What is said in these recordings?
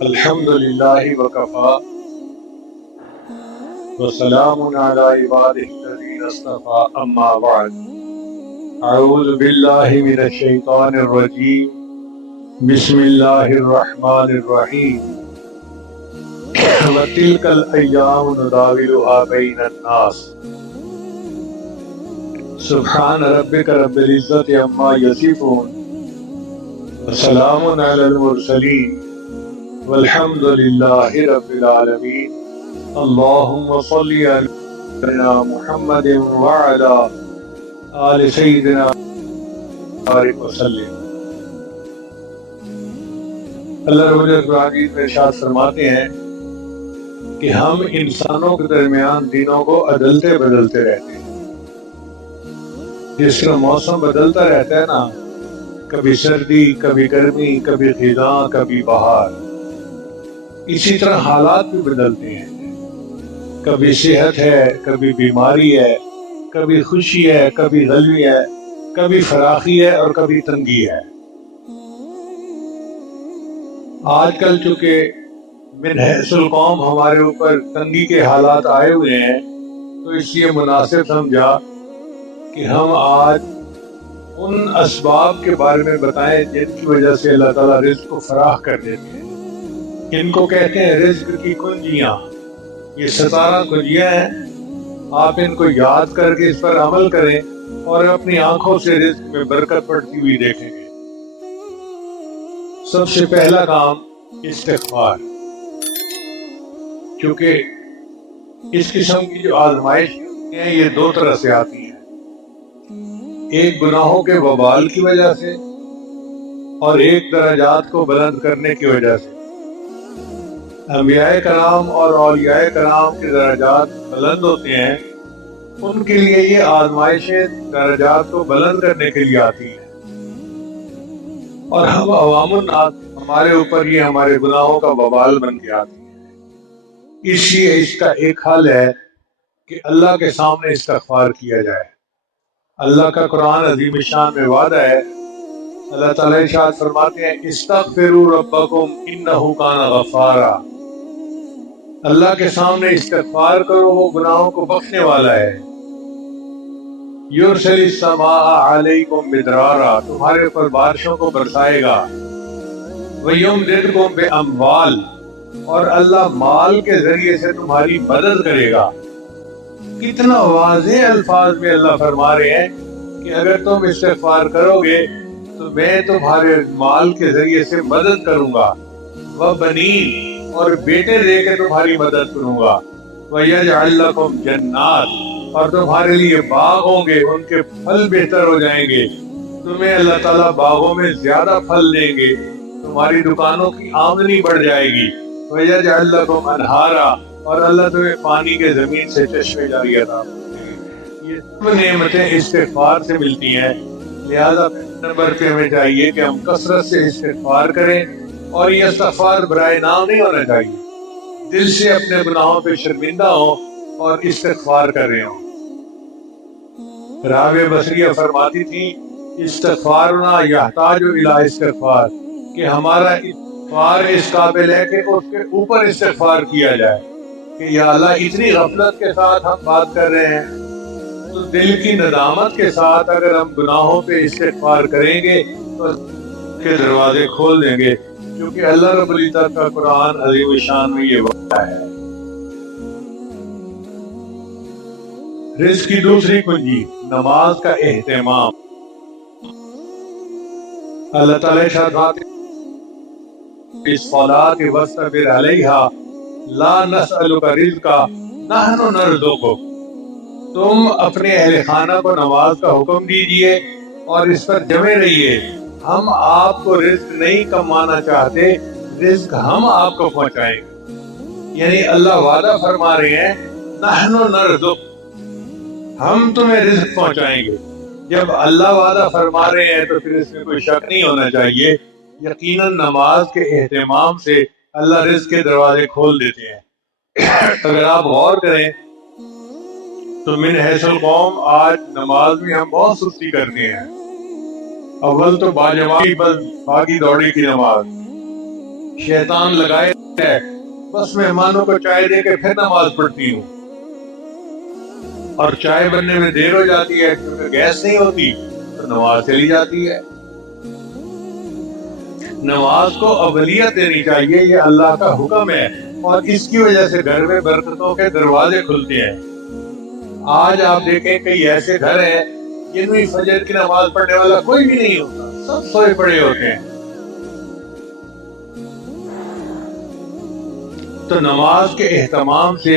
الحمد للہ وکفا وسلام علی عبادہ الذین اصطفى اما بعد اعوذ باللہ من الشیطان الرجیم بسم اللہ الرحمن الرحیم وتلک الایام نداولها بین الناس سبحان ربک رب العزت عما یصفون وسلام علی المرسلین والحمد للہ رب العالمین اللہم صلی علی محمد وعلی آل سیدنا بارک وسلم۔ اللہ رب العزت میں ارشاد فرماتے ہیں کہ ہم انسانوں کے درمیان دنوں کو عدلتے بدلتے رہتے ہیں۔ جس طرح موسم بدلتا رہتا ہے نا، کبھی سردی، کبھی گرمی، کبھی خزاں، کبھی بہار، اسی طرح حالات بھی بدلتے ہیں۔ کبھی صحت ہے، کبھی بیماری ہے، کبھی خوشی ہے، کبھی غلبی ہے، کبھی فراخی ہے اور کبھی تنگی ہے۔ آج کل چونکہ من حیث القوم ہمارے اوپر تنگی کے حالات آئے ہوئے ہیں، تو اس لیے مناسب سمجھا کہ ہم آج ان اسباب کے بارے میں بتائیں جن کی وجہ سے اللہ تعالیٰ رزق کو فراخ کر دیتے ہیں۔ ان کو کہتے ہیں رزق کی کنجیاں۔ یہ 17 کنجیاں ہیں، آپ ان کو یاد کر کے اس پر عمل کریں اور اپنی آنکھوں سے رزق میں برکت پڑتی ہوئی دیکھیں گے۔ سب سے پہلا کام استغفار، کیونکہ اس قسم کی جو آزمائش ہیں یہ دو طرح سے آتی ہیں، ایک گناہوں کے وبال کی وجہ سے اور ایک درجات کو بلند کرنے کی وجہ سے۔ انبیاء کرام اور اولیاء کرام کے درجات بلند ہوتے ہیں، ان کے لیے یہ آزمائشیں درجات کو بلند کرنے کے لیے آتی ہیں، اور ہم عوام الناس ہمارے اوپر یہ ہمارے گناہوں کا وبال بن کے آتی ہیں۔ اس لیے اس کا ایک حل ہے کہ اللہ کے سامنے استغفار کیا جائے۔ اللہ کا قرآن عظیم شان میں وعدہ ہے، اللہ تعالیٰ ارشاد فرماتے ہیں استغفروا ربکم انہ کان غفارا۔ اللہ کے سامنے استغفار کرو، وہ گناہوں کو بخشنے والا ہے۔ یرسل السماء علیکم مدرارا، تمہارے اوپر بارشوں کو برسائے گا۔ ویمددکم باموال، اور اللہ مال کے ذریعے سے تمہاری مدد کرے گا۔ کتنا واضح الفاظ میں اللہ فرما رہے ہیں کہ اگر تم استغفار کرو گے تو میں تمہارے مال کے ذریعے سے مدد کروں گا، وبنین، اور بیٹے دے کے تمہاری مدد کروں گا، وَيَجْعَلْ لَكُمْ جَنَّاتٍ، اور تمہارے لیے باغ ہوں گے، ان کے پھل بہتر ہو جائیں گے، تمہیں اللہ تعالیٰ باغوں میں زیادہ پھل دیں گے، تمہاری دکانوں کی آمدنی بڑھ جائے گی، وَيَجْعَلْ لَكُمْ أَنْهَارًا، اور اللہ تمہیں پانی کے زمین سے چشمے جاری عطا کریں گے۔ یہ سب نعمتیں استغفار سے ملتی ہیں، لہذا نمبر پہ ہمیں چاہیے کہ ہم کثرت سے استغفار کریں، اور یہ استغفار برائے نام نہیں ہونا چاہیے، دل سے اپنے گناہوں پہ شرمندہ ہوں اور استغفار کر رہے ہوں۔ رابعہ بصریہ فرماتی تھی استغفارنا یحتاج الی استغفار، کہ ہمارا استغفار اس قابل ہے کہ اس کے اوپر استغفار کیا جائے کہ یا اللہ اتنی غفلت کے ساتھ ہم بات کر رہے ہیں، تو دل کی ندامت کے ساتھ اگر ہم گناہوں پہ استغفار کریں گے تو کے دروازے کھول دیں گے، کیونکہ اللہ رب العزت کا قرآن عظیم شان میں یہ وعدہ ہے۔ رزق کی دوسری کنجی نماز کا اہتمام۔ اللہ تعالیٰ ارشاد فرماتے ہیں بالصلاۃ واصطبر علیہا لا نسألک رزقا نحن نرزقک، تم اپنے اہل خانہ کو نماز کا حکم دیجئے اور اس پر جمے رہیے، ہم آپ کو رزق نہیں کمانا چاہتے، رزق ہم آپ کو پہنچائیں گے۔ یعنی اللہ وعدہ فرما رہے ہیں نحن نرزق، ہم تمہیں رزق پہنچائیں گے۔ جب اللہ وعدہ فرما رہے ہیں تو پھر اس میں کوئی شک نہیں ہونا چاہیے، یقیناً نماز کے اہتمام سے اللہ رزق کے دروازے کھول دیتے ہیں۔ اگر آپ غور کریں تو من حیث القوم آج نماز میں ہم بہت سستی کرتے ہیں۔ اول تو باجماعی بس بھاگی دوڑی کی نماز، شیطان لگائے ہے بس مہمانوں کو چائے دے کے پھر نماز پڑھتی ہوں، اور چائے بننے میں دیر ہو جاتی ہے کیونکہ گیس نہیں ہوتی تو نماز چلی جاتی ہے۔ نماز کو اولیت دینی چاہیے، یہ اللہ کا حکم ہے، اور اس کی وجہ سے گھر میں برکتوں کے دروازے کھلتے ہیں۔ آج آپ دیکھیں کئی ایسے گھر ہیں جن میں فجر کی نماز پڑھنے والا کوئی بھی نہیں ہوتا، سب سوئے پڑے ہوتے ہیں۔ تو نماز کے اہتمام سے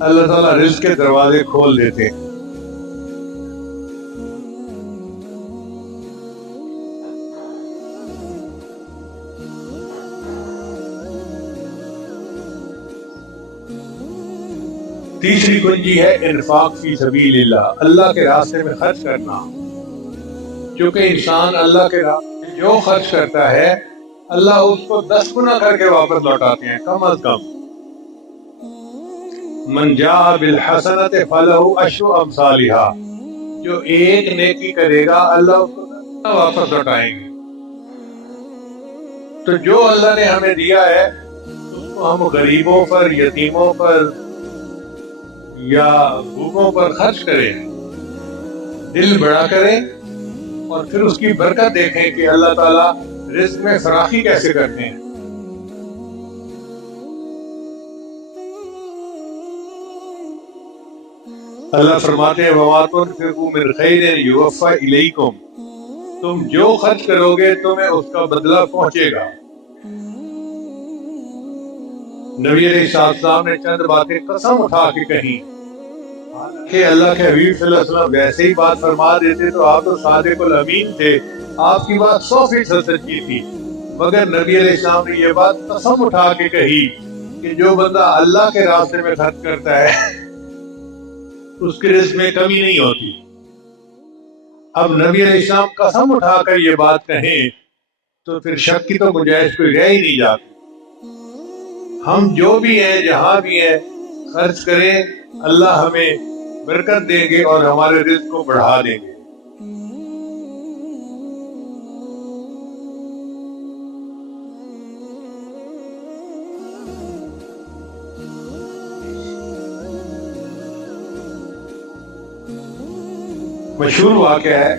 اللہ تعالیٰ رزق کے دروازے کھول دیتے ہیں۔ تیسری کنجی ہے انفاق فی سبیل اللہ، اللہ کے راستے میں خرچ کرنا۔ کیونکہ انسان اللہ کے راستے میں جو خرچ کرتا ہے اللہ اس کو 10 گنا کر کے واپس لوٹاتے ہیں، کم از کم۔ من جاء بالحسنۃ فلہ عشر امثالھا، جو ایک نیکی کرے گا اللہ اس کو 10 گنا واپس لوٹائیں گے۔ تو جو اللہ نے ہمیں دیا ہے اس کو ہم غریبوں پر، یتیموں پر یا بھوکوں پر خرچ کریں، دل بڑا کریں، اور پھر اس کی برکت دیکھیں کہ اللہ تعالیٰ رزق میں فراخی کیسے کرتے ہیں۔ اللہ فرماتے ہیں وَمَا تُنْفِقُوا مِنْ خَيْرٍ يُوَفَّ إِلَيْكُمْ، تم جو خرچ کرو گے تمہیں اس کا بدلہ پہنچے گا۔ نبی علیہ السلام نے چند باتیں قسم اٹھا کے کہیں کہ اللہ کے حبیب صلی اللہ علیہ وسلم ویسے ہی بات فرما دیتے تو آپ تو صادق الامین تھے، آپ کی بات 100% سچی تھی، مگر نبی علیہ السلام نے یہ بات قسم اٹھا کے کہی کہ جو بندہ اللہ کے راستے میں خرچ کرتا ہے اس کے رزق میں کمی نہیں ہوتی۔ اب نبی علیہ السلام قسم اٹھا کر یہ بات کہیں تو پھر شک کی تو گنجائش کوئی رہ ہی نہیں جاتی۔ ہم جو بھی ہیں جہاں بھی ہیں خرچ کریں، اللہ ہمیں برکت دیں گے اور ہمارے رزق کو بڑھا دیں گے۔ مشہور واقعہ ہے،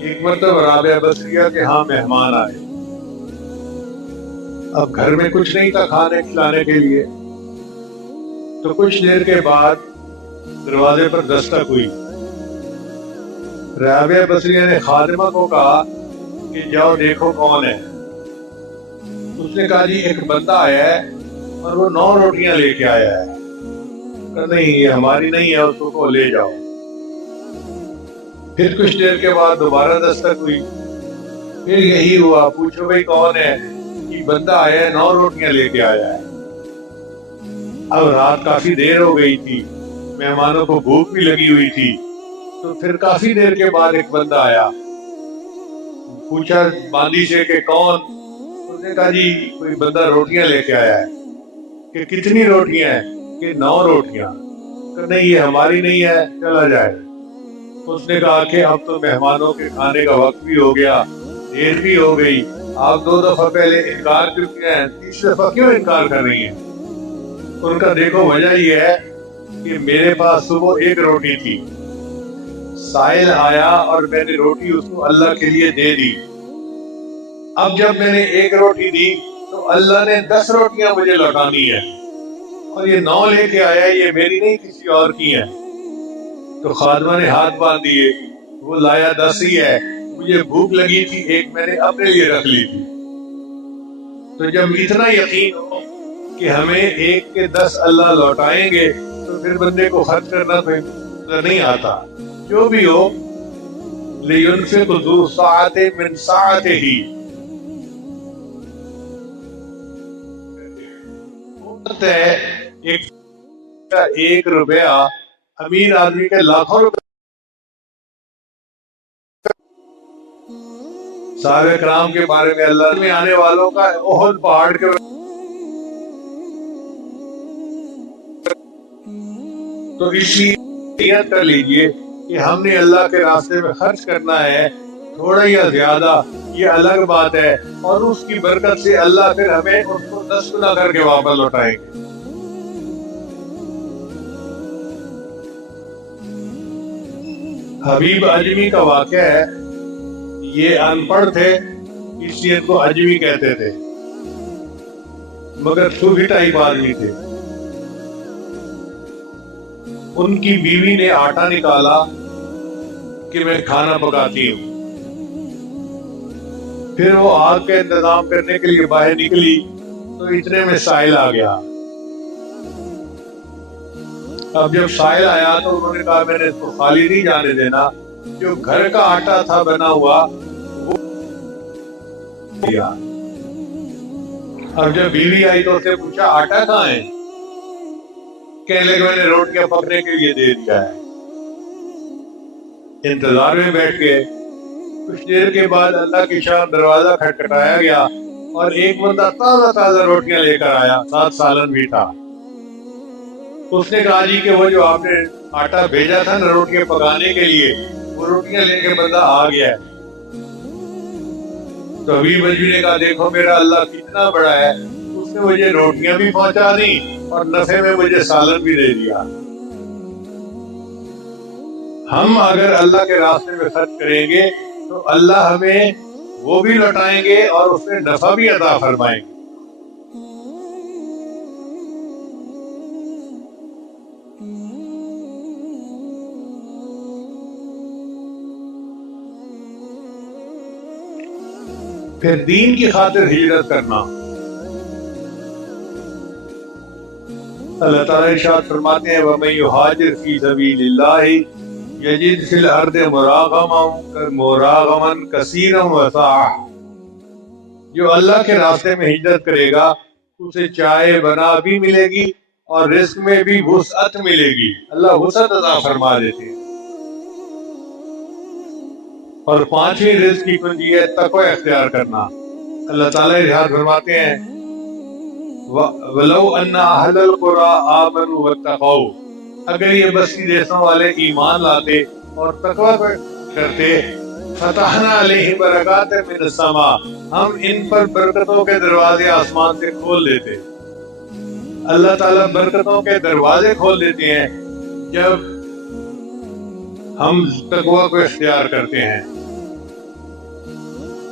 ایک مرتبہ رابعہ بصریہ کے ہاں مہمان آئے، اب گھر میں کچھ نہیں تھا کھانے کھلانے کے لیے، تو کچھ دیر کے بعد دروازے پر دستک ہوئی۔ رابعہ بصریہ نے خادمہ کو کہا کہ جاؤ دیکھو کون ہے۔ اس نے کہا جی ایک بندہ آیا ہے اور وہ 9 روٹیاں لے کے آیا ہے۔ کہا نہیں یہ ہماری نہیں ہے، اس کو لے جاؤ۔ پھر کچھ دیر کے بعد دوبارہ دستک ہوئی، پھر یہی ہوا، پوچھو بھائی کون ہے؟ یہ بندہ آیا ہے 9 روٹیاں لے کے آیا ہے۔ اب رات کافی دیر ہو گئی تھی، مہمانوں کو بھوک بھی لگی ہوئی تھی، تو پھر کافی دیر کے بعد ایک بندہ آیا، پوچھا باندی سے کہ کون؟ اس نے کہا جی کوئی بندہ روٹیاں لے کے آیا ہے۔ کہ کتنی روٹیاں ہیں؟ کہ 9 روٹیاں۔ کہ نہیں یہ ہماری نہیں ہے، چلا جائے۔ اس نے کہا کہ اب تو مہمانوں کے کھانے کا وقت بھی ہو گیا، دیر بھی ہو گئی، آپ 2 دفعہ پہلے انکار کر کے ہیں، 3 دفعہ کیوں انکار کر رہی ہیں؟ ان کا دیکھو وجہ یہ ہے کہ میرے پاس صبح 1 روٹی تھی، سائل آیا اور میں نے روٹی اس کو اللہ کے لیے دے دی، اب جب میں نے 1 روٹی دی تو اللہ نے 10 روٹیاں مجھے لوٹانی ہے، اور یہ 9 لے کے آیا، یہ میری نہیں کسی اور کی ہے۔ تو خادمہ نے ہاتھ باندھ دیے، وہ لایا 10 ہی ہے، مجھے بھوک لگی تھی، 1 میں نے اپنے لیے رکھ لی تھی۔ تو جب اتنا یقین ہو کہ ہمیں 1 کے 10 اللہ لوٹائیں گے تو پھر بندے کو خرچ کرنا تو نہیں آتا۔ جو بھی ہو لِيُنْفِقْ ذُو سَعَةٍ مِّن سَعَتِهِ، ایک روپیہ امیر آدمی کے لاکھوں روپے۔ صحابہ کرام کے بارے میں اللہ میں آنے والوں کا احد پہاڑ کے، تو اس لیے نیت کر لیجئے کہ ہم نے اللہ کے راستے میں خرچ کرنا ہے، تھوڑا یا زیادہ یہ الگ بات ہے، اور اس کی برکت سے اللہ پھر ہمیں اس کو 10 گنا کر کے واپس لوٹائیں گے۔ حبیب اجمی کا واقعہ ہے، یہ ان پڑھ تھے اس لیے ان کو اجمی کہتے تھے، مگر صوفی ٹائپ آدمی تھے۔ ان کی بیوی نے آٹا نکالا کہ میں کھانا پکاتی ہوں، پھر وہ آگ کا انتظام کرنے کے لیے باہر نکلی تو اتنے میں سائل آ گیا۔ اب جب سائل آیا تو انہوں نے کہا میں نے اس کو خالی نہیں جانے دینا، جو گھر کا آٹا تھا بنا ہوا وہ دیا۔ اب جب بیوی آئی تو اس نے پوچھا آٹا کہاں ہے؟ کہنے لگے میں نے روٹیاں پکنے کے لیے دے دیا ہے۔ انتظار میں بیٹھ گئے۔ کچھ دیر کے بعد اللہ کی شان دروازہ کھٹکھٹایا گیا اور ایک بندہ تازہ تازہ روٹیاں لے کر آیا، ساتھ سالن بھی تھا۔ اس نے کہا جی کہ وہ جو آپ نے آٹا بھیجا تھا نا روٹیاں پکانے کے لیے، وہ روٹیاں لے کے بندہ آ گیا ہے۔ تو حبیب اجمی نے کہا دیکھو میرا اللہ کتنا بڑا ہے، اس نے مجھے روٹیاں بھی پہنچا دی اور نفع میں مجھے سالن بھی دے دیا۔ ہم اگر اللہ کے راستے میں خرچ کریں گے تو اللہ ہمیں وہ بھی لوٹائیں گے اور اس میں نفع بھی عطا فرمائیں گے۔ پھر دین کی خاطر ہجرت کرنا۔ اللہ تعالیٰ ارشاد فرماتے ہیں وَمَن يُهَاجِرْ فِي سَبِيلِ اللَّهِ يَجِدْ فِي الْأَرْضِ مُرَاغَمًا كَثِيرًا وَسَعًا، جو اللہ کے راستے میں ہجرت کرے گا اسے چائے بنا بھی ملے گی اور رزق میں بھی وسعت ملے گی، اللہ وسعت عطا فرما دیتے ہیں۔ اور پانچویں رزق کی کنجی ہے تقوی اختیار کرنا۔ اللہ تعالیٰ ارشاد فرماتے ہیں وَلَوْ أَنَّ أَهْلَ الْقُرَىٰ آمَنُوا وَاتَّقَوْا، اگر یہ بستی دیسوں والے ایمان لاتے اور تقوی کرتے فَتَحْنَا عَلَيْهِمْ بَرَكَاتٍ مِّنَ السَّمَاءِ، ہم ان پر برکتوں کے دروازے آسمان سے کھول دیتے۔ اللہ تعالیٰ برکتوں کے دروازے کھول دیتے ہیں جب ہم تقوی کو اختیار کرتے ہیں۔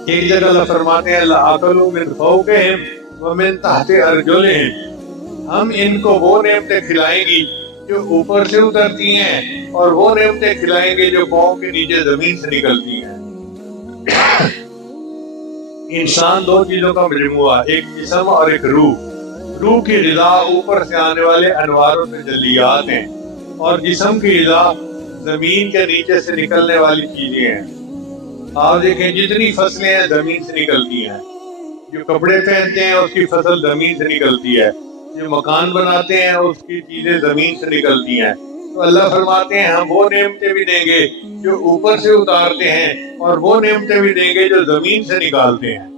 ایک جگہ اللہ فرماتے ہیں لَأَكَلُوا مِن فَوْقِهِمْ وَمِن تَحْتِ أَرْجُلِهِمْ، ہم ان کو وہ نعمتیں کھلائیں گی جو اوپر سے اترتی ہیں اور وہ نعمتیں کھلائیں گے جو پاؤں کے نیچے زمین سے نکلتی ہیں۔ انسان دو چیزوں کا مجموعہ، ایک جسم اور ایک روح۔ روح کی غذا اوپر سے آنے والے انوار و تجلیات ہیں اور جسم کی غذا زمین کے نیچے سے نکلنے والی چیزیں ہیں۔ آپ دیکھیں جتنی فصلیں ہیں زمین سے نکلتی ہیں، جو کپڑے پہنتے ہیں اس کی فصل زمین سے نکلتی ہے، جو مکان بناتے ہیں اس کی چیزیں زمین سے نکلتی ہیں۔ تو اللہ فرماتے ہیں ہم وہ نعمتیں بھی دیں گے جو اوپر سے اتارتے ہیں اور وہ نعمتیں بھی دیں گے جو زمین سے نکالتے ہیں۔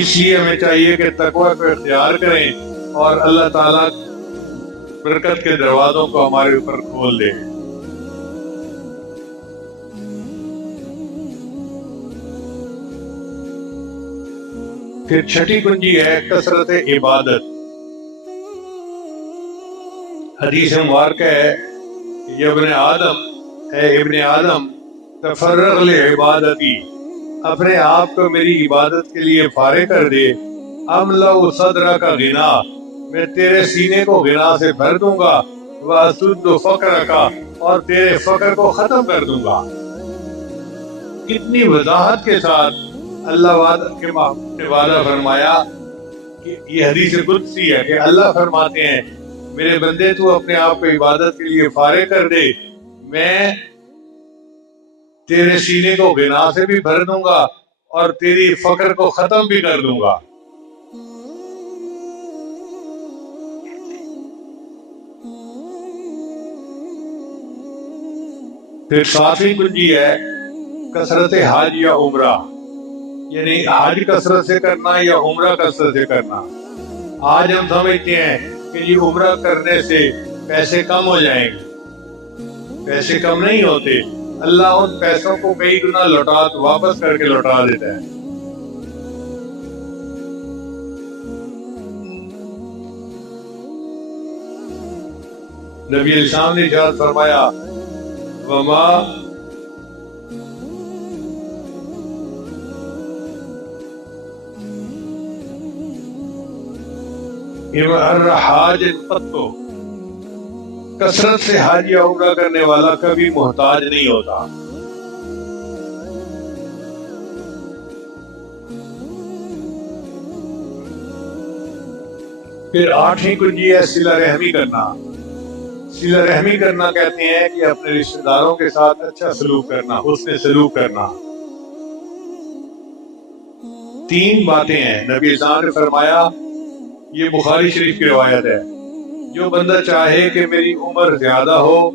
اس لیے ہمیں چاہیے کہ تقوی کو اختیار کریں اور اللہ تعالیٰ برکت کے دروازوں کو ہمارے اوپر کھول دے۔ پھر چھٹی کنجی ہے کثرت عبادت۔ حدیث مبارکہ ہے کہ ابن آدم، اے ابن آدم تفرغ لعبادتی، اپنے آپ کو میری عبادت کے لیے فارغ کر دے، املأ صدرک غنا، میں تیرے سینے کو غنا سے بھر دوں گا، واسد فقرک، اور تیرے فقر کو ختم کر دوں گا۔ کتنی وضاحت کے ساتھ اللہ نے وعدہ فرمایا کہ یہ حدیث قدسی ہے کہ اللہ فرماتے ہیں میرے بندے تو اپنے آپ کو عبادت کے لیے فارغ کر دے، میں تیرے سینے کو غنا سے بھی بھر دوں گا اور تیری فقر کو ختم بھی کر دوں گا۔ پھر ساتویں کنجی ہے کثرت حج یا عمرہ، یعنی حج کثرت سے کرنا یا عمرہ کثرت سے کرنا۔ آج ہم سمجھتے ہیں کہ یہ عمرہ کرنے سے پیسے کم ہو جائیں گے، پیسے کم نہیں ہوتے۔ اللہ ان پیسوں کو کئی گنا واپس کر کے لوٹا دیتا ہے۔ نبی علیہ السلام نے ارشاد فرمایا وما حاج قطو، کثرت سے حج یا عمرہ کرنے والا کبھی محتاج نہیں ہوتا۔ پھر آٹھویں کنجی ہے صلہ رحمی کرنا۔ صلہ رحمی کرنا کہتے ہیں کہ اپنے رشتہ داروں کے ساتھ اچھا سلوک کرنا، حسن سلوک کرنا۔ تین باتیں ہیں نبی صاحب نے فرمایا، یہ بخاری شریف کی روایت ہے، جو بندہ چاہے کہ میری عمر زیادہ ہو،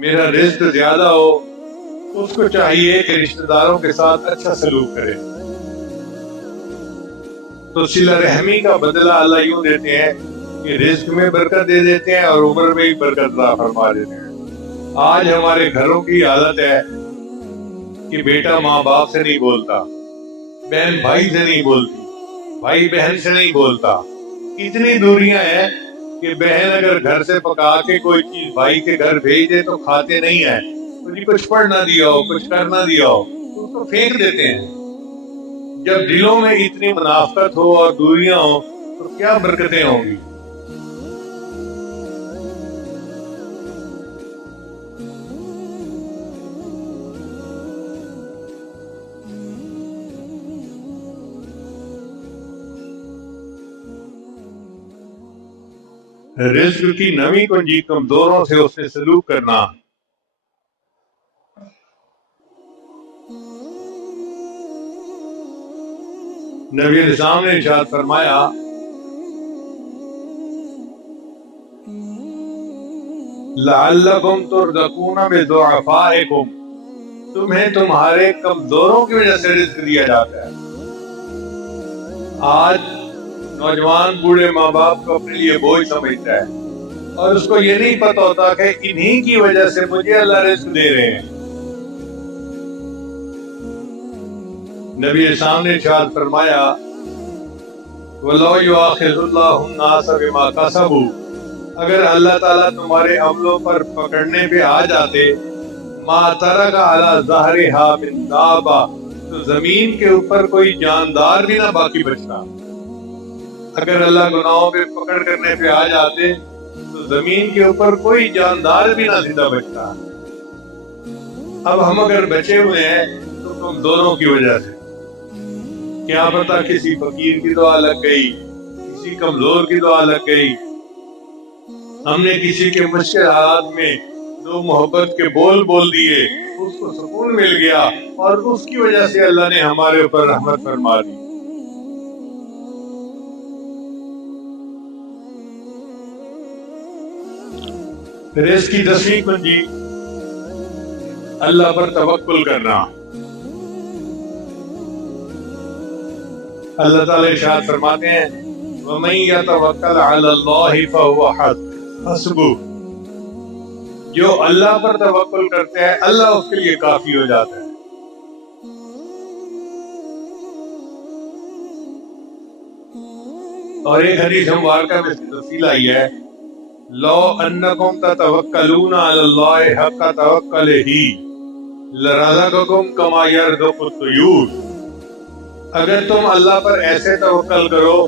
میرا رزق زیادہ ہو، اس کو چاہیے کہ رشتہ داروں کے ساتھ اچھا سلوک کرے۔ تو صلہ رحمی کا بدلہ اللہ یوں دیتے ہیں کہ رزق میں برکت دے دیتے ہیں اور عمر میں بھی برکت عطا فرما دیتے ہیں۔ آج ہمارے گھروں کی عادت ہے کہ بیٹا ماں باپ سے نہیں بولتا، بہن بھائی سے نہیں بولتی، بھائی بہن سے نہیں بولتا۔ اتنی دوریاں ہیں کہ بہن اگر گھر سے پکا کے کوئی چیز بھائی کے گھر بھیج دے تو کھاتے نہیں ہیں، کچھ پڑھ نہ دیا ہو، کچھ کر نہ دیا ہو، اس کو پھینک دیتے ہیں۔ جب دلوں میں اتنی منافقت ہو اور دوریاں ہوں تو کیا برکتیں ہوں گی۔ رزق کی نویں کنجی کمزوروں سے اس نے سلوک کرنا۔ نبی علیہ السلام نے ارشاد فرمایا لعلکم ترزقون بضعفائکم، تمہیں تمہارے کمزوروں کی وجہ سے رزق دیا جاتا ہے۔ آج نوجوان بوڑھے ماں باپ کو اپنے لیے بوجھ سمجھتا ہے اور اس کو یہ نہیں پتا ہوتا کہ انہی کی وجہ سے مجھے اللہ رزق دے رہے ہیں۔ نبی علیہ السلام نے ارشاد فرمایا وَلَوْ يُؤَاخِذُ اللَّهُ النَّاسَ بِمَا كَسَبُوا، اگر اللہ تعالیٰ تمہارے عملوں پر پکڑنے پہ آ جاتے مَا تَرَكَ عَلَى ظَهْرِهَا مِن دَابَّةٍ، تو زمین کے اوپر کوئی جاندار بھی نہ باقی بچتا۔ اگر اللہ گناہوں پہ پکڑ کرنے پہ آ جاتے تو زمین کے اوپر کوئی جاندار بھی نہ زندہ بچتا۔ اب ہم اگر بچے ہوئے ہیں تو کمزوروں کی وجہ سے، کیا پتا کسی فقیر کی دعا لگ گئی، کسی کمزور کی دعا لگ گئی، ہم نے کسی کے مشکل حالات میں دو محبت کے بول بول دیے، اس کو سکون مل گیا اور اس کی وجہ سے اللہ نے ہمارے اوپر رحمت فرما دی۔ رزق کی 10ویں کنجی اللہ پر توکل کرنا۔ اللہ تعالیٰ ارشاد فرماتے ہیں وَمَن يَتَوَكَّلْ عَلَى اللَّهِ فَهُوَ حَسْبُهُ، جو اللہ پر توکل کرتے ہیں اللہ اس کے لیے کافی ہو جاتا ہے۔ اور ایک حدیث مبارکہ میں اس کی تفصیل آئی ہے لَوْ أَنَّكُمْ تَتَوَكَّلُونَ عَلَى اللَّهِ حَقَّ تَوَكُّلِهِ لَرَزَقَكُمْ كَمَا يَرْزُقُ الطَّيُّورَ، اگر تم اللہ پر ایسے توکل کرو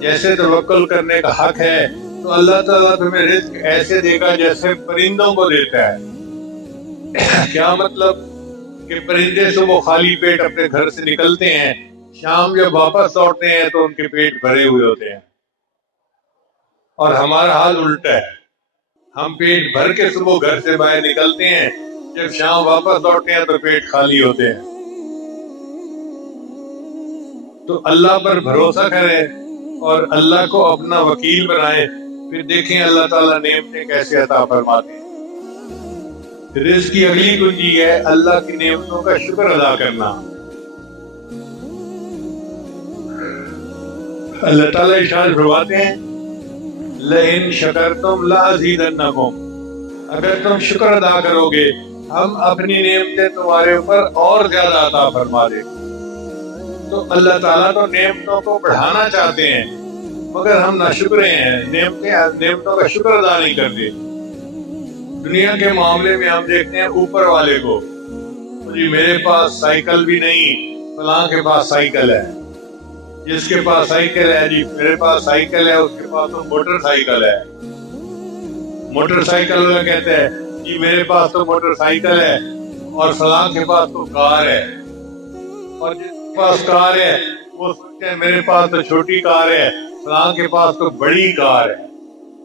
جیسے توکل کرنے کا حق ہے تو اللہ تعالیٰ تمہیں رزق ایسے دے گا جیسے پرندوں کو دیتا ہے۔ کیا مطلب کہ پرندے صبح خالی پیٹ اپنے گھر سے نکلتے ہیں، شام جب واپس لوٹتے ہیں تو ان کے پیٹ بھرے ہوئے ہوتے ہیں، اور ہمارا حال الٹا ہے، ہم پیٹ بھر کے صبح گھر سے باہر نکلتے ہیں، جب شام واپس لوٹتے ہیں تو پیٹ خالی ہوتے ہیں۔ تو اللہ پر بھروسہ کریں اور اللہ کو اپنا وکیل بنائیں، پھر دیکھیں اللہ تعالیٰ نعمتیں کیسے عطا فرماتے ہیں۔ رزق کی اگلی کنجی ہے اللہ کی نعمتوں کا شکر ادا کرنا۔ اللہ تعالیٰ ارشاد فرماتے ہیں لَئِن شَكَرْتُمْ لَأَزِيدَنَّكُمْ، اگر تم شکر ادا کرو گے ہم اپنی نعمتیں تمہارے اوپر اور زیادہ عطا فرما دیں۔ تو اللہ تعالیٰ تو نعمتوں کو بڑھانا چاہتے ہیں، مگر ہم ناشکرے ہیں، نعمتوں کا شکر ادا نہیں کرتے۔ دنیا کے معاملے میں ہم دیکھتے ہیں اوپر والے کو، جی میرے پاس سائیکل بھی نہیں، فلاں کے پاس سائیکل ہے، جس کے پاس سائیکل ہے جی میرے پاس سائیکل ہے، اس کے پاس تو موٹر سائیکل ہے۔ موٹر سائیکل والا کہتے ہیں جی میرے پاس تو موٹر سائیکل ہے اور فلاں کے پاس تو کار ہے، اور جس کے پاس کار ہے وہ سوچتے ہیں میرے پاس تو چھوٹی کار ہے، فلاں کے پاس تو بڑی کار ہے۔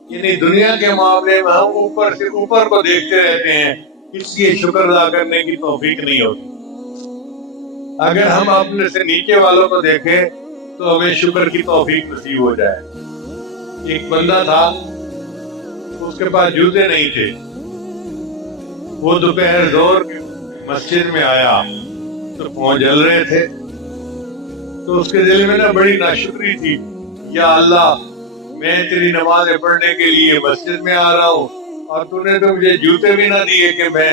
یعنی دنیا کے معاملے میں ہم اوپر سے اوپر کو دیکھتے رہتے ہیں، اس لیے شکر ادا کرنے کی توفیق نہیں ہوتی۔ اگر ہم اپنے سے نیچے والوں کو دیکھیں تو ہمیں شکر کی توفیق نصیب ہو جائے۔ ایک بندہ تھا، اس کے پاس جوتے نہیں تھے، وہ دوپہر زور مسجد میں آیا تو پاؤں جل رہے تھے، تو اس کے دل میں نا بڑی ناشکری تھی، یا اللہ میں تیری نمازیں پڑھنے کے لیے مسجد میں آ رہا ہوں اور تو نے تو مجھے جوتے بھی نہ دیے کہ میں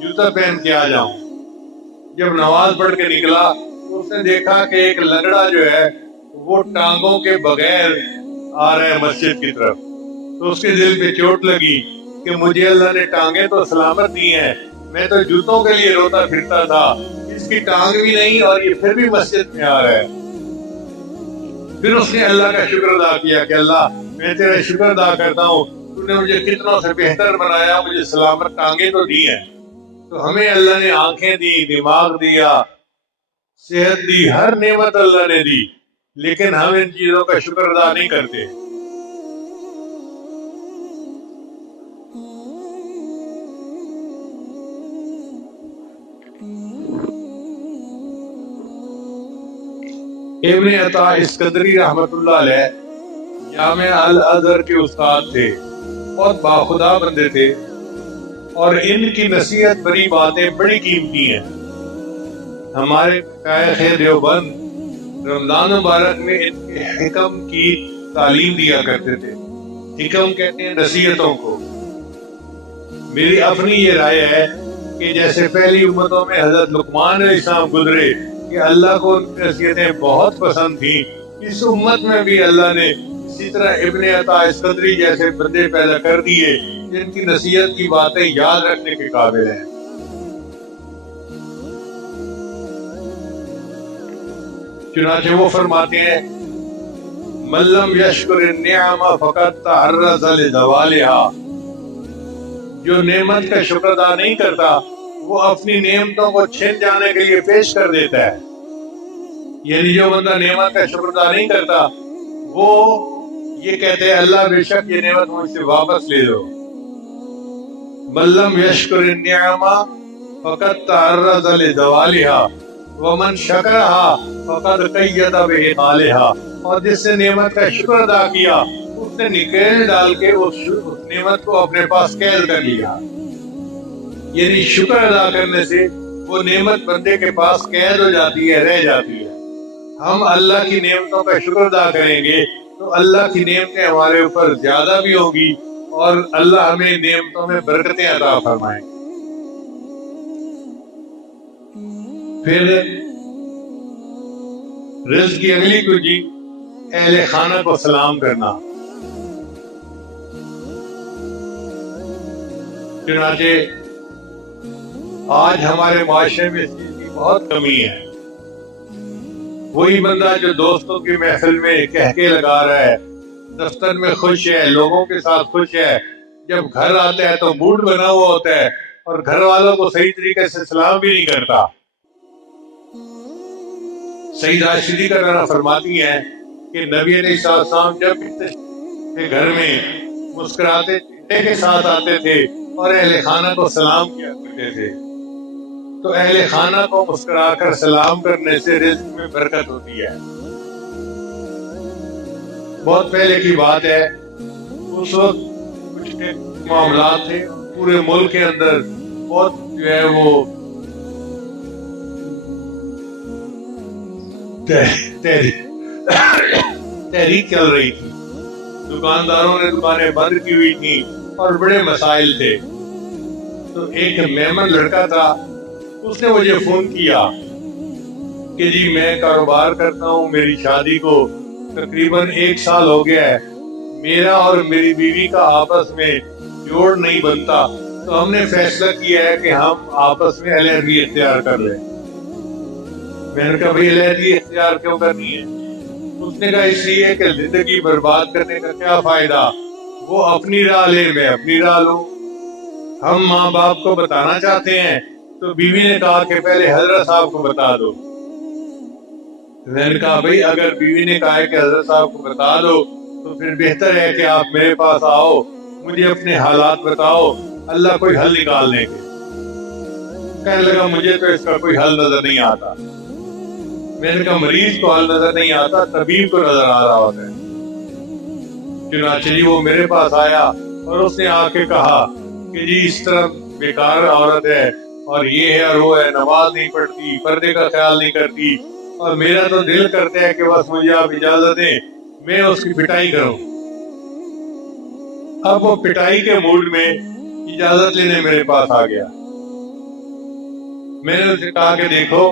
جوتا پہن کے آ جاؤں۔ جب نماز پڑھ کے نکلا تو اس نے دیکھا کہ ایک لنگڑا جو ہے وہ ٹانگوں کے بغیر آ رہا ہے مسجد کی طرف، تو اس کے دل پہ چوٹ لگی کہ مجھے اللہ نے ٹانگیں تو سلامت دی ہیں، میں تو جوتوں کے لیے روتا پھرتا تھا، اس کی ٹانگ بھی نہیں اور یہ پھر بھی مسجد میں آ رہا ہے۔ پھر اس نے اللہ کا شکر ادا کیا کہ اللہ میں تیرا شکر ادا کرتا ہوں، تو نے مجھے کتنوں سے بہتر بنایا، مجھے سلامت ٹانگیں تو دی ہیں۔ تو ہمیں اللہ نے آنکھیں دی، دماغ دیا، صحت دی، ہر نعمت اللہ نے دی، لیکن ہم ان چیزوں کا شکر ادا نہیں کرتے۔ ابن عطا اسکندری رحمت اللہ علیہ جامع الازہر کے استاد تھے، بہت باخدا بندے تھے، اور ان کی نصیحت بڑی باتیں بڑی قیمتی ہیں۔ ہمارے شیخ دیوبند رمضان مبارک میں ان کے حکم کی تعلیم دیا کرتے تھے۔ حکم کہتے ہیں نصیحتوں کو۔ میری اپنی یہ رائے ہے کہ جیسے پہلی امتوں میں حضرت لقمان علیہ السلام گزرے کہ اللہ کو ان کی نصیحتیں بہت پسند تھیں، اس امت میں بھی اللہ نے اسی طرح ابن عطا اسکندری جیسے بندے پیدا کر دیے جن کی نصیحت کی باتیں یاد رکھنے کے قابل ہیں۔ چنانچہ وہ فرماتے ہیں من لم یشکر النعم فقد تعرض لزوالها، جو نعمت کا شکر ادا نہیں کرتا وہ اپنی نعمتوں کو چھن جانے کے لیے پیش کر دیتا ہے۔ یعنی جو بندہ نعمت کا شکر ادا نہیں کرتا وہ یہ کہتے ہیں اللہ بے شک یہ نعمت مجھ سے واپس لے لو۔ من لم یشکر النعم فقد تعرض لزوالها ومن شکرها فقد قید بإقالها، اور جس نے نعمت کا شکر ادا کیا اس نے نکیل ڈال کے اس نعمت کو اپنے پاس قید کر لیا۔ یعنی شکر ادا کرنے سے وہ نعمت بندے کے پاس قید ہو جاتی ہے، رہ جاتی ہے۔ ہم اللہ کی نعمتوں کا شکر ادا کریں گے تو اللہ کی نعمتیں ہمارے اوپر زیادہ بھی ہوں گی اور اللہ ہمیں نعمتوں میں برکتیں عطا فرمائیں گے۔ پھر رزق کی اگلی کنجی اہل خانہ کو سلام کرنا۔ چنانچہ آج ہمارے معاشرے میں اس چیز کی بہت کمی ہے۔ وہی بندہ جو دوستوں کی محفل میں کہکے لگا رہا ہے، دفتر میں خوش ہے، لوگوں کے ساتھ خوش ہے، جب گھر آتا ہے تو موڈ بنا ہوا ہوتا ہے اور گھر والوں کو صحیح طریقے سے سلام بھی نہیں کرتا۔ سیدہ صدیقہ رضی فرماتی ہیں کہ نبی علیہ السلام جب کے گھر میں مسکراتے چہرے کے ساتھ آتے تھے اور اہل خانہ کو سلام کیا کرتے تھے، تو اہل خانہ کو مسکرا کر سلام کرنے سے رزق میں برکت ہوتی ہے۔ بہت پہلے کی بات ہے، اس وقت کچھ معاملات تھے، پورے ملک کے اندر بہت جو ہے وہ تحریک چل رہی تھی، دکانداروں نے دکانیں بند کی ہوئی تھی اور بڑے مسائل تھے۔ تو ایک میمن لڑکا تھا، اس نے مجھے فون کیا کہ جی میں کاروبار کرتا ہوں، میری شادی کو تقریباً 1 سال ہو گیا ہے، میرا اور میری بیوی کا آپس میں جوڑ نہیں بنتا، تو ہم نے فیصلہ کیا ہے کہ ہم آپس میں علیحدگی اختیار کر لیں۔ میں نے کہا بھئی علیحدگی اختیار کیوں کرنی ہے؟ اس نے کہا اس لیے کہ زندگی برباد کرنے کا کیا فائدہ، وہ اپنی راہ لے، میں اپنی راہ لوں۔ ہم ماں باپ کو بتانا چاہتے ہیں، تو بیوی نے کہا کہ پہلے حضرت صاحب کو بتا دو۔ میں نے کہا بھئی اگر بیوی نے کہا ہے کہ حضرت صاحب کو بتا دو تو پھر بہتر ہے کہ آپ میرے پاس آؤ، مجھے اپنے حالات بتاؤ، اللہ کوئی حل نکال لیں گے۔ کہنے لگا مجھے تو اس کا کوئی حل نظر نہیں آتا۔ میں نے کہا مریض کو حل نظر نہیں آتا، طبیب کو نظر آ رہا ہوتا ہے۔ چنانچہ جی وہ میرے پاس آیا اور اس نے آ کے کہا کہ جی اس طرح بیکار عورت ہے اور یہ ہے اور وہ ہے، نماز نہیں پڑھتی، پردے کا خیال نہیں کرتی، اور میرا تو دل کرتا ہے کہ بس مجھے آپ اجازت دیں میں اس کی پٹائی کروں۔ اب وہ پٹائی کے موڈ میں اجازت لینے میرے پاس آ گیا۔ میں نے اسے کہا کہ دیکھو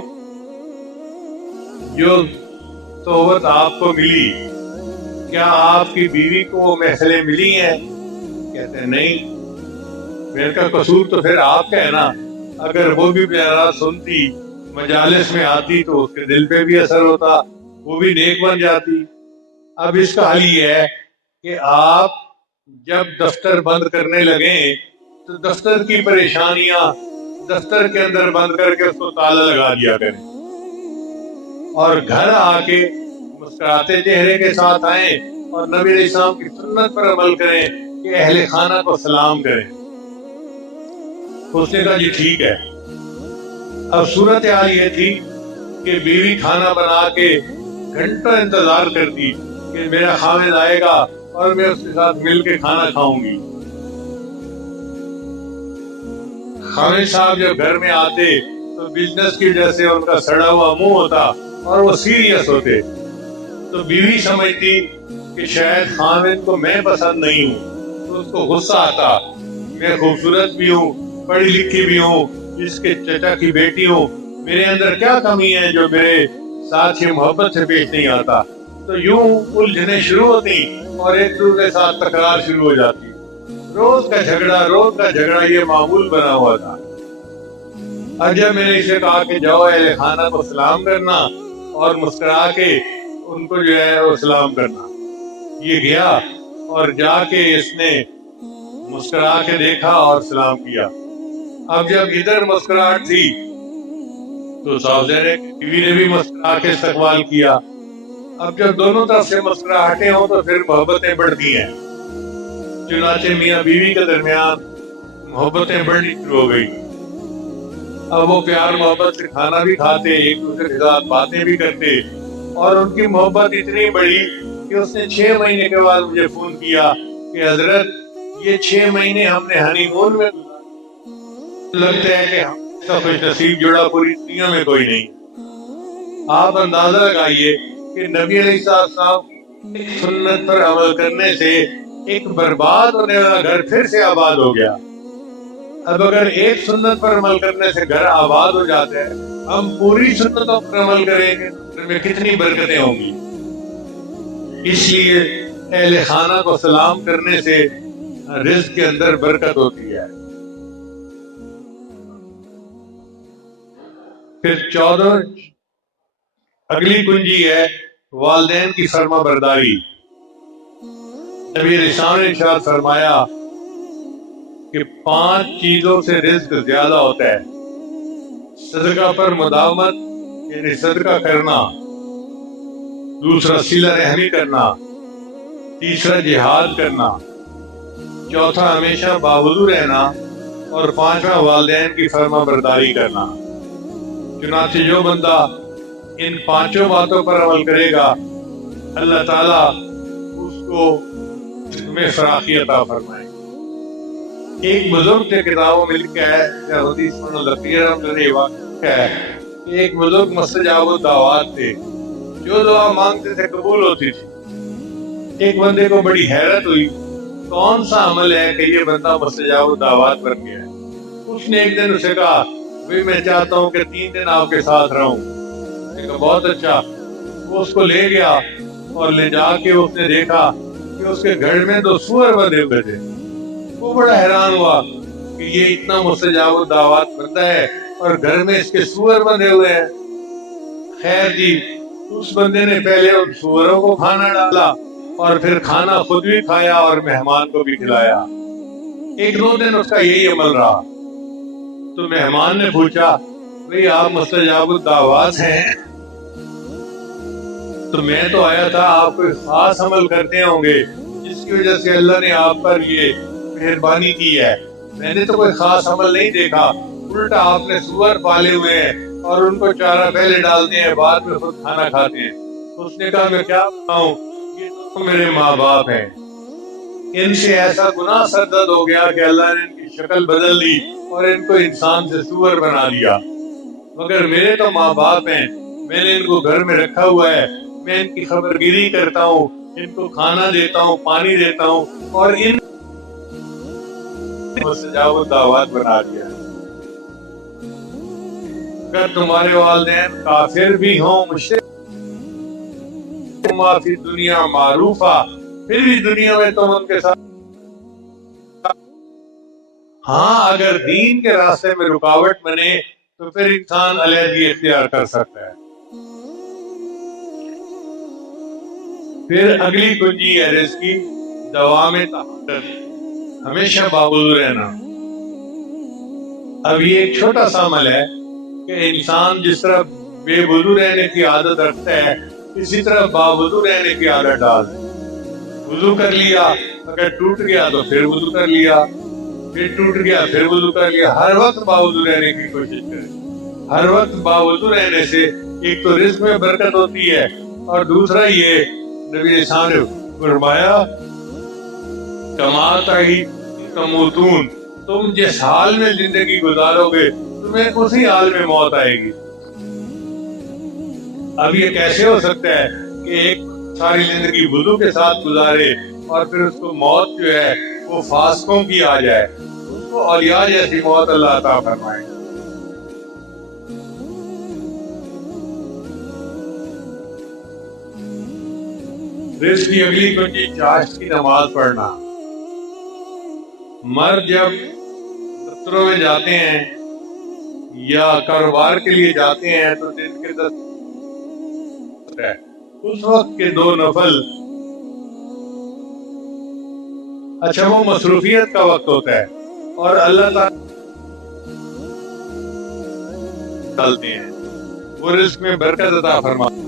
جو صحبت آپ کو ملی، کیا آپ کی بیوی کو وہ محفلیں ملی ہیں؟ کہتے ہیں نہیں۔ میں نے کہا قصور تو پھر آپ کا ہے نا، اگر وہ بھی میرا سنتی، مجالس میں آتی تو اس کے دل پہ بھی اثر ہوتا، وہ بھی نیک بن جاتی۔ اب اس کا حل یہ ہے کہ آپ جب دفتر بند کرنے لگیں تو دفتر کی پریشانیاں دفتر کے اندر بند کر کے اس کو تالا لگا دیا کریں، اور گھر آ کے مسکراتے چہرے کے ساتھ آئیں اور نبی علیہ السلام کی سنت پر عمل کریں کہ اہل خانہ کو سلام کریں۔ اس نے کہا جی ٹھیک ہے۔ اب صورتحال یہ تھی کہ بیوی کھانا بنا کے گھنٹوں انتظار کرتی کہ میرا خاوند آئے گا اور میں اس کے ساتھ مل کے کھانا کھاؤں گی۔ خاوند صاحب جب گھر میں آتے تو بزنس کی وجہ سے ان کا سڑا ہوا منہ ہوتا اور وہ سیریس ہوتے، تو بیوی سمجھتی کہ شاید خاوند کو میں پسند نہیں ہوں، تو اس کو غصہ آتا، میں خوبصورت بھی ہوں، پڑھی لکھی بھی ہوں، اس کے چچا کی بیٹی ہوں، میرے اندر کیا کمی ہے جو میرے ساتھ ہی محبت سے پیش نہیں آتا؟ تو یوں الجھنیں شروع ہوتی اور ایک دوسرے کے ساتھ تکرار شروع ہو جاتی۔ روز کا جھگڑا یہ معمول بنا ہوا تھا۔ اب جب میں نے اسے کہا کہ جاؤ اہل خانہ کو سلام کرنا اور مسکرا کے ان کو جو ہے وہ سلام کرنا، یہ گیا اور جا کے اس نے مسکرا کے دیکھا اور سلام کیا۔ اب جب ادھر مسکراہٹ تھی تو صاحب بیوی نے بھی مسکرا کے استقبال کیا۔ اب جب دونوں طرف سے مسکراہٹیں ہوں تو پھر محبتیں بڑھتی ہیں، چنانچہ میاں بیوی کے درمیان محبتیں بڑھنی شروع ہو گئی۔ اب وہ پیار محبت سے کھانا بھی کھاتے، ایک دوسرے کے ساتھ باتیں بھی کرتے، اور ان کی محبت اتنی بڑی کہ اس نے 6 مہینے کے بعد مجھے فون کیا کہ حضرت یہ 6 مہینے ہم نے ہنی مون میں لگتا ہے کہ ہم کا خوش نصیب جڑا پوری دنیا میں کوئی نہیں۔ آپ اندازہ لگائیے کہ نبی علیہ السلام ایک سنت پر عمل کرنے سے ایک برباد ہونے والا گھر پھر سے آباد ہو گیا۔ اب اگر ایک سنت پر عمل کرنے سے گھر آباد ہو جاتا ہے، ہم پوری سنتوں پر عمل کریں گے گھر میں کتنی برکتیں ہوں گی۔ اس لیے اہل خانہ کو سلام کرنے سے رزق کے اندر برکت ہوتی ہے۔ پھر 14 اگلی کنجی ہے والدین کی فرما برداری۔ نبی علیہ السلام نے ارشاد فرمایا کہ 5 چیزوں سے رزق زیادہ ہوتا ہے: صدقہ پر مداومت یعنی صدقہ کرنا، دوسرا صلہ رحمی کرنا، تیسرا جہاد کرنا، چوتھا ہمیشہ باوضو رہنا، اور 5واں والدین کی فرما برداری کرنا۔ چنانچہ جو بندہ ان 5 باتوں پر عمل کرے گا اللہ تعالیٰ اس کو میں فراخی عطا فرمائے۔ ایک بزرگ کے کتابوں میں لکھا ہے کہ ایک بزرگ مستجاب الدعوات تھے، جو دعا مانگتے تھے قبول ہوتی تھی۔ ایک بندے کو بڑی حیرت ہوئی کون سا عمل ہے کہ یہ بندہ مستجاب الدعوات بن گیا ہے۔ اس نے ایک دن اسے کہا بھائی میں چاہتا ہوں کہ 3 دن آپ کے ساتھ رہوں. اس نے کہا بہت اچھا. وہ اس کو لے گیا اور لے جا کے اس نے دیکھا کہ اس کے گھر میں 2 سور بندھے ہوئے تھے. وہ بڑا حیران ہوا کہ یہ اتنا مستجاب الدعوات بنتا ہے اور گھر میں اس کے سور بندھے ہوئے ہیں. خیر جی، اس بندے نے پہلے ان سوروں کو کھانا ڈالا اور پھر کھانا خود بھی کھایا اور مہمان کو بھی کھلایا. 1-2 دن اس کا یہی عمل رہا. تو مہمان نے پوچھا بھئی آپ مستجاب الدعوات ہیں تو میں تو آیا تھا آپ کوئی خاص عمل کرتے ہوں گے جس کی وجہ سے اللہ نے آپ پر یہ مہربانی کی ہے. میں نے تو کوئی خاص عمل نہیں دیکھا، الٹا آپ نے سور پالے ہوئے ہیں اور ان کو چارہ پہلے ڈالتے ہیں بعد میں خود کھانا کھاتے ہیں. اس نے کہا میں کیا بتاؤں، یہ تو میرے ماں باپ ہیں. ان سے ایسا گناہ سرزد ہو گیا کہ اللہ نے ان کی شکل بدل دی اور ان کو انسان سے سور بنا دیا. مگر میرے تو ماں باپ ہیں، میں نے ان کو گھر میں رکھا ہوا ہے، میں ان کی خبرگیری کرتا ہوں، ان کو کھانا دیتا ہوں، پانی دیتا ہوں اور ان مستجاب الدعوات بنا دیا. اگر تمہارے والدین کافر بھی ہوں، مشرک ما فی دنیا معروفہ، پھر بھی دنیا میں تم ان کے ساتھ ہاں اگر دین کے راستے میں رکاوٹ بنے تو پھر انسان علیحدگی اختیار کر سکتا ہے. پھر اگلی کنجی ہے رزق کی دوام تحقق، ہمیشہ باوضو رہنا. اب یہ ایک چھوٹا سا عمل ہے کہ انسان جس طرح بے وضو رہنے کی عادت رکھتا ہے اسی طرح باوضو رہنے کی عادت ڈال دے. وضو کر لیا، اگر ٹوٹ گیا تو پھر وضو کر لیا، پھر ٹوٹ گیا پھر وضو کر لیا. ہر وقت باوضو رہنے کی کوشش کریں. ہر وقت باوضو رہنے سے ایک تو رزق میں برکت ہوتی ہے اور دوسرا یہ نبی اسلام نے فرمایا کماتا ہی تموتون، تم جس حال میں زندگی گزارو گے تمہیں اسی حال میں موت آئے گی. اب یہ کیسے ہو سکتا ہے کہ ایک ساری زندگی وضو کے ساتھ گزارے اور پھر اس کو موت جو ہے وہ فاسقوں کی آ جائے، اس کو اولیاء جیسی موت اللہ عطا فرمائے. رزق کی اگلی کنجی چاشت کی نماز پڑھنا. مرد جب دفتروں میں جاتے ہیں یا کاروبار کے لیے جاتے ہیں تو دن کے 10 ہے، اس وقت کے 2 نفل اچھا وہ مصروفیت کا وقت ہوتا ہے اور اللہ تعالیٰ ڈالتے ہیں، وہ رزق میں برکت عطا فرماتے ہیں.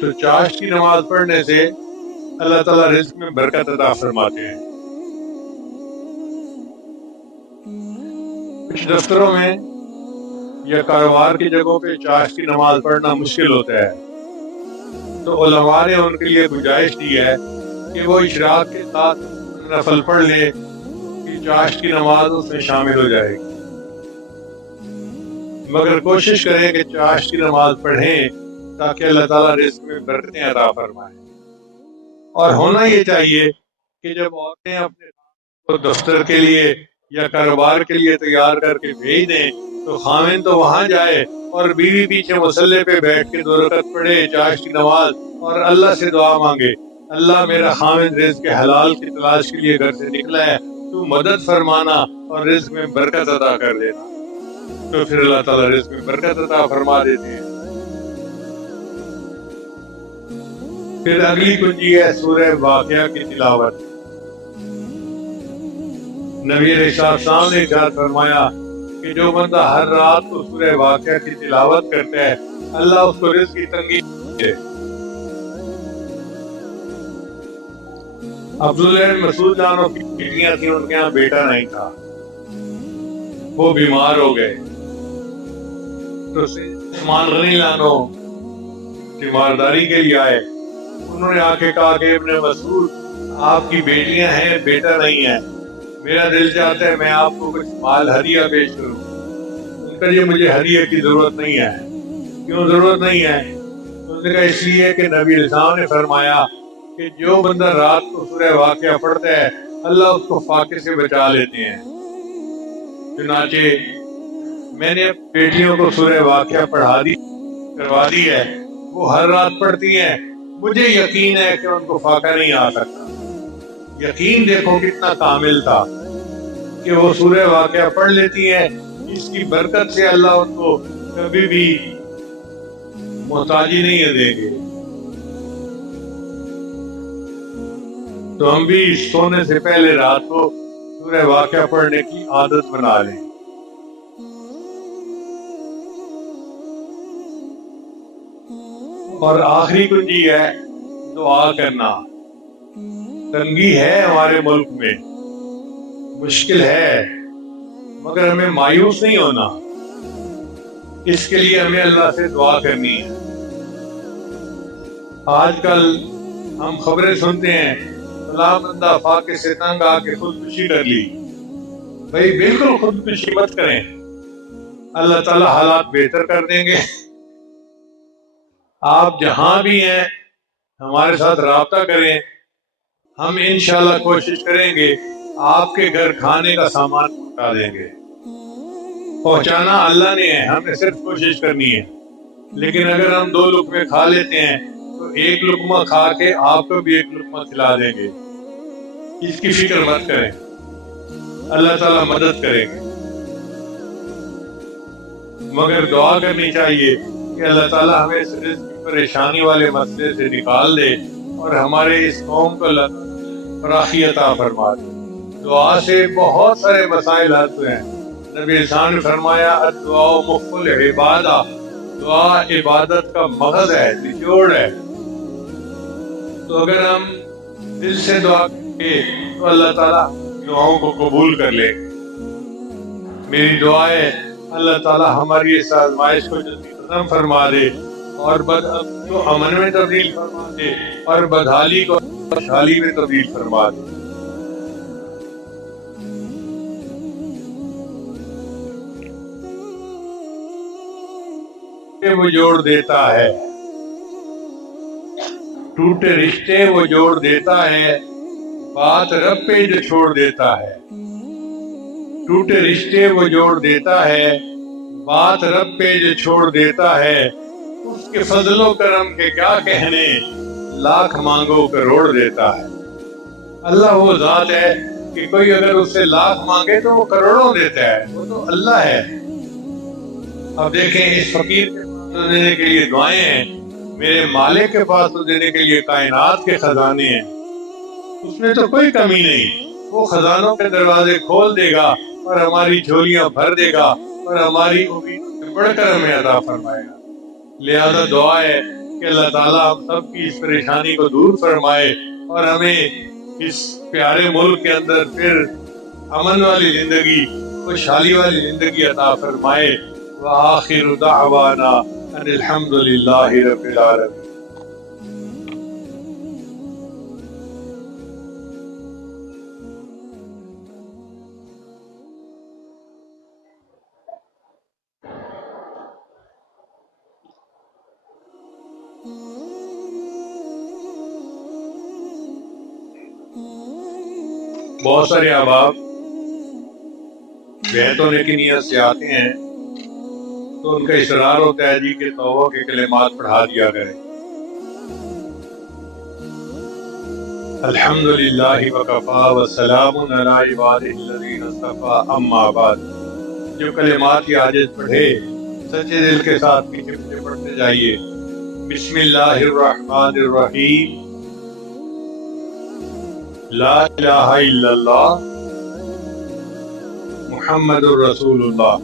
تو چاشت کی نماز پڑھنے سے اللہ تعالیٰ رزق میں برکت عطا فرماتے ہیں. کچھ دفتروں میں یا کاروبار کی جگہوں پہ چاشت کی نماز پڑھنا مشکل ہوتا ہے تو علماء نے ان کے لیے گنجائش دی ہے کہ وہ اشراق کے ساتھ نفل پڑھ لے کہ چاشت کی نماز اس میں شامل ہو جائے گی. مگر کوشش کریں کہ چاشت کی نماز پڑھیں تاکہ اللہ تعالیٰ رزق میں برکتیں عطا فرمائے. اور ہونا یہ چاہیے کہ جب عورتیں اپنے دفتر کے لیے یا کاروبار کے لیے تیار کر کے بھیج دیں تو خاوند تو وہاں جائے اور بیوی پیچھے مصلے پہ بیٹھ کے 2 رکعت پڑھے چاشت کی نماز اور اللہ سے دعا مانگے اللہ میرا خاوند رزق کے حلال کی تلاش کے لیے گھر سے نکلا ہے، تو مدد فرمانا اور رزق میں برکت عطا کر دینا. تو پھر اللہ تعالیٰ رزق میں برکت عطا فرما دیتے ہیں. پھر اگلی کنجی ہے سورہ واقعہ کی تلاوت. نبی علیہ السلام نے ارشاد فرمایا کہ جو بندہ ہر رات کو سورہ واقعہ کی تلاوت کرتا ہے اللہ اس کو رزق کی تنگی دے. عبداللہ بن مسعود جانو کی بیٹیاں تھیں، ان کے یہاں بیٹا نہیں تھا، وہ بیمار ہو گئے تو عثمان غنی لانو تیمارداری کے لیے آئے. انہوں نے آ کے کہا کہ ابن مسعود آپ کی بیٹیاں ہیں بیٹا نہیں ہے، میرا دل چاہتا ہے میں آپ کو کچھ مال ہدیہ پیش کروں. کہا یہ مجھے ہدیے کی ضرورت نہیں ہے. کیوں ضرورت نہیں ہے؟ اس نے کہا اس لیے کہ نبی الاسلام نے فرمایا کہ جو بندہ رات کو سورہ واقعہ پڑھتا ہے اللہ اس کو فاقے سے بچا لیتے ہیں. چنانچہ میں نے بیٹیوں کو سورہ واقعہ کروا دی ہے، وہ ہر رات پڑھتی ہیں. مجھے یقین ہے کہ ان کو فاقہ نہیں آ سکتا. یقین دیکھو کتنا کامل تھا کہ وہ سورہ واقعہ پڑھ لیتی ہیں. اس کی برکت سے اللہ ان کو کبھی بھی محتاجی نہیں دیں گے. تو ہم بھی سونے سے پہلے رات کو سورہ واقعہ پڑھنے کی عادت بنا لیں. اور آخری کنجی ہے دعا کرنا. تنگی ہے ہمارے ملک میں، مشکل ہے، مگر ہمیں مایوس نہیں ہونا. اس کے لیے ہمیں اللہ سے دعا کرنی ہے. آج کل ہم خبریں سنتے ہیں فلاں بندہ فاقے سے تنگ آ کے خودکشی کر لی. بھائی بالکل خودکشی مت کریں، اللہ تعالی حالات بہتر کر دیں گے. آپ جہاں بھی ہیں ہمارے ساتھ رابطہ کریں، ہم انشاءاللہ کوشش کریں گے آپ کے گھر کھانے کا سامان پہنچا دیں گے. پہنچانا اللہ نے ہے، ہم نے صرف کوشش کرنی ہے. لیکن اگر ہم 2 لقمے کھا لیتے ہیں تو 1 لقمہ کھا کے آپ کو بھی 1 لقمہ کھلا دیں گے. اس کی فکر مت کریں، اللہ تعالیٰ مدد کریں گے. مگر دعا کرنی چاہیے کہ اللہ تعالیٰ ہمیں اس رزق کی پریشانی والے مسئلے سے نکال دے اور ہمارے اس قوم کو فراخی عطا فرما دے. دعا سے بہت سارے مسائل حل ہوئے ہیں. نبی انسان نے فرمایا الدعاء مخ العبادہ، دعا عبادت کا مغز ہے، نچوڑ ہے. تو اگر ہم دل سے دعا کریں تو اللہ تعالیٰ دعاؤں کو قبول کر لے. میری دعا ہے اللہ تعالیٰ ہماری اس آزمائش کو جلدی ختم فرما دے اور کو امن میں تبدیل فرما دے اور بدحالی کو خوشحالی میں تبدیل فرما دے. وہ جوڑ دیتا ہے، ٹوٹے رشتے وہ جوڑ دیتا ہے، بات رب پہ جو چھوڑ دیتا ہے. ٹوٹے رشتے وہ جوڑ دیتا ہے، بات رب پہ جو چھوڑ دیتا ہے. اس کے فضل و کرم کے کیا کہنے، لاکھ مانگو کروڑ دیتا ہے. اللہ وہ ذات ہے کہ کوئی اگر اس سے لاکھ مانگے تو وہ کروڑوں دیتا ہے. وہ تو اللہ ہے. اب دیکھیں اس فقیر کے پاس دینے کے لیے دعائیں ہیں، میرے مالک کے پاس تو دینے کے لیے کائنات کے خزانے ہیں. اس میں تو کوئی کمی نہیں. وہ خزانوں کے دروازے کھول دے گا اور ہماری جھولیاں بھر دے گا اور ہماری امید سے بڑھ کر ہمیں عطا فرمائے گا. لہذا دعا ہے کہ اللہ تعالیٰ ہم سب کی اس پریشانی کو دور فرمائے اور ہمیں اس پیارے ملک کے اندر پھر امن والی زندگی، خوشحالی والی زندگی عطا فرمائے. وآخر دعوانا ان الحمد للہ رب العالمین. بہت سارے احباب بیعت ہونے کی نیت سے آتے ہیں تو ان کا اصرار ہوتا ہے جی کہ توبہ کے کلمات پڑھا دیا کریں. الحمدللہ وکفا وسلام علی عبادہ الذین اصطفیٰ اما بعد. جو کلمات کی حاجت پڑھے سچے دل کے ساتھ پیچھے پیچھے پڑھتے جائیے. بسم اللہ الرحمن الرحیم. لا الہ الا اللہ محمد الرسول اللہ.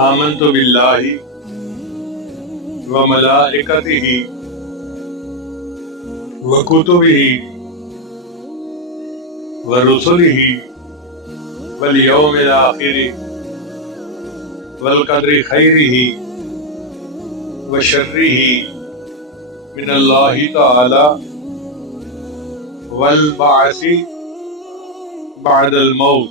آمنت باللہ وملائکتہ وکتبہ ورسلہ والیوم الآخر والقدر خیرہ وشرہ من اللہ تعالی والبعث بعد الموت